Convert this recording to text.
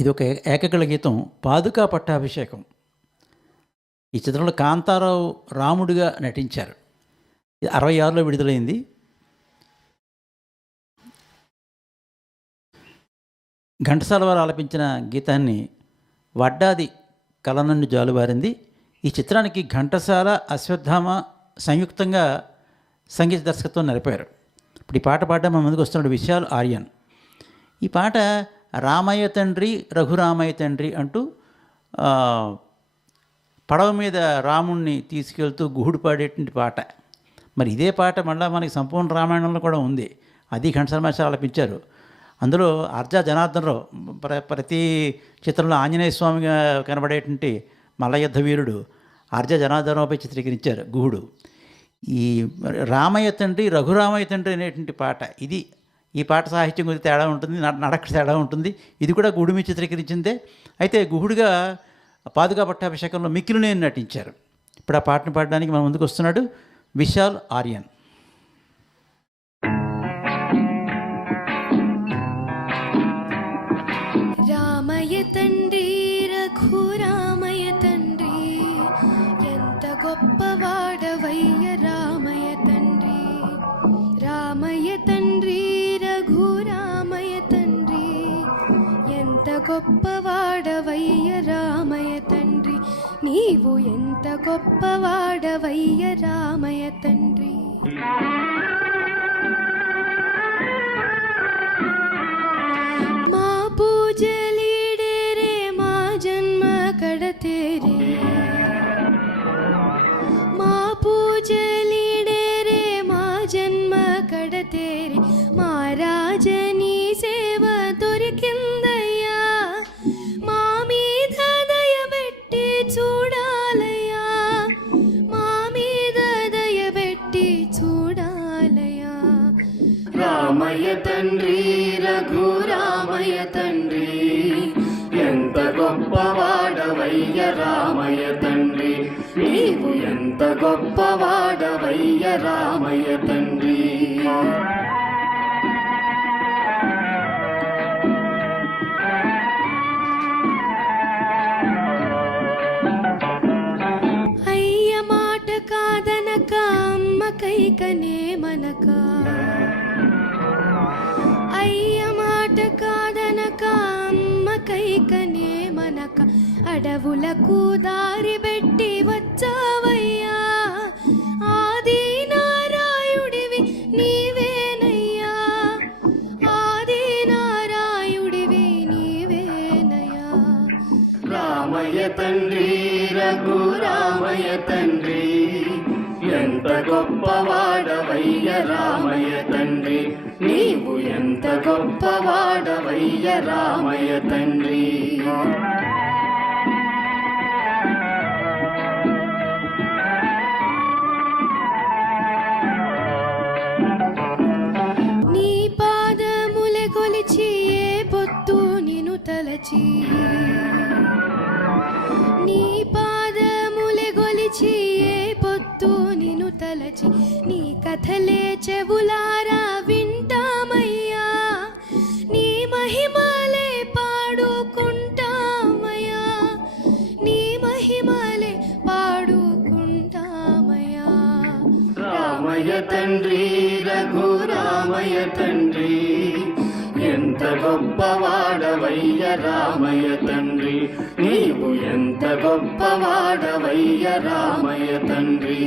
ఇది ఒక ఏకగల గీతం, పాదుకా పట్టాభిషేకం. ఈ చిత్రంలో కాంతారావు రాముడిగా నటించారు. ఇది 66లో విడుదలైంది. ఘంటసాల వారు ఆలపించిన గీతాన్ని వడ్డాది కల నుండి జాలువారింది. ఈ చిత్రానికి ఘంటసాల, అశ్వత్థామ సంయుక్తంగా సంగీత దర్శకత్వం నడిపారు. ఇప్పుడు ఈ పాట పాడడం మన ముందుకు వస్తున్నాడు విశాల్ ఆర్యన్. ఈ పాట రామయ్య తండ్రి రఘురామయ్య తండ్రి అంటూ పడవ మీద రాముణ్ణి తీసుకెళ్తూ గుహుడు పాడేటువంటి పాట. మరి ఇదే పాట మళ్ళీ మనకి సంపూర్ణ రామాయణంలో కూడా ఉంది. అది ఘంటసాల మాస్టర్ ఆలపించారు. అందులో అర్జా జనార్దనరావు ప్రతి చిత్రంలో ఆంజనేయ స్వామిగా కనబడేటువంటి మల్లయుద్ధ వీరుడు అర్జా జనార్దనరావుపై చిత్రీకరించారు గుహుడు. ఈ రామయ్య తండ్రి రఘురామయ్య తండ్రి అనేటువంటి పాట ఇది. ఈ పాట సాహిత్యం కొద్దిగా తేడా ఉంటుంది, నడక తేడా ఉంటుంది. ఇది కూడా గుహుడు మీద చిత్రీకరించిందే. అయితే గుహుడుగా పాదుకా పట్టాభిషేకంలో మిక్కిలినేని నటించారు. ఇప్పుడు ఆ పాటను పాడడానికి మన ముందుకు వస్తున్నాడు విశాల్ ఆర్యన్. రామయ్య తండ్రి రఘురామయ్య తండ్రి, ఎంత గొప్పవాడవయ్య రామయ్య తండ్రి. రామయ్య తండ్రి రఘురామయ్య తండ్రి, ఎంత గొప్పవాడవయ్య రామయ్య తండ్రి. నీవు ఎంత గొప్పవాడవయ్య రామయ్య తండ్రి. మా పూజలీడేరే మా జన్మ కడతేరే, మా పూజలీడేరే మా జన్మ కడతేరే. మా రాజనీ సేవ దొరికిందయ్యా, మా మీద దయబెట్టి చూడాలయ్యా, మా మీద దయబెట్టి చూడాలయ్యా. రామయ్య తండ్రి రఘురామయ్య తండ్రి, ఎంత గొప్పవాడవయ్య రామయ్య తండ్రి. నీవు ఎంత గొప్పవాడవయ్య రామయ్య తండ్రి. అయ్య మాట కాదనక అమ్మ కైకనే మనక, అయ్య మాట కాదనక అమ్మ కైకనే మనక. అడవులకు దారి పెట్టి వచ్చావయ్యా, ఆది నారాయుడివి నీవేనయ్యా, ఆది నారాయుడివి నీవేనయ్యా. రామయ్య తండ్రి రఘురామయ్య తండ్రి, ఎంత గొప్పవాడవయ్య రామయ్య తండ్రి. నీవు ఎంత గొప్పవాడవయ్య రామయ్య తండ్రి. నీ పాదములె కొలిచి ఏ పొత్తు నిను తలచి, నీ పాదములె కొలిచి ఏ పొత్తు నిను తలచి. నీ కథలే చెవులారా వింటామయ్యా, నీ మహిమలే పాడుకుంటామయ్యా, నీ మహిమలే పాడుకుంటామయ్యా. రామయ్య తండ్రి రఘురామయ్య తండ్రి, ఎంత గొప్పవాడవయ్య రామయ్య తండ్రి. నీవు ఎంత గొప్పవాడవయ్య రామయ్య తండ్రి.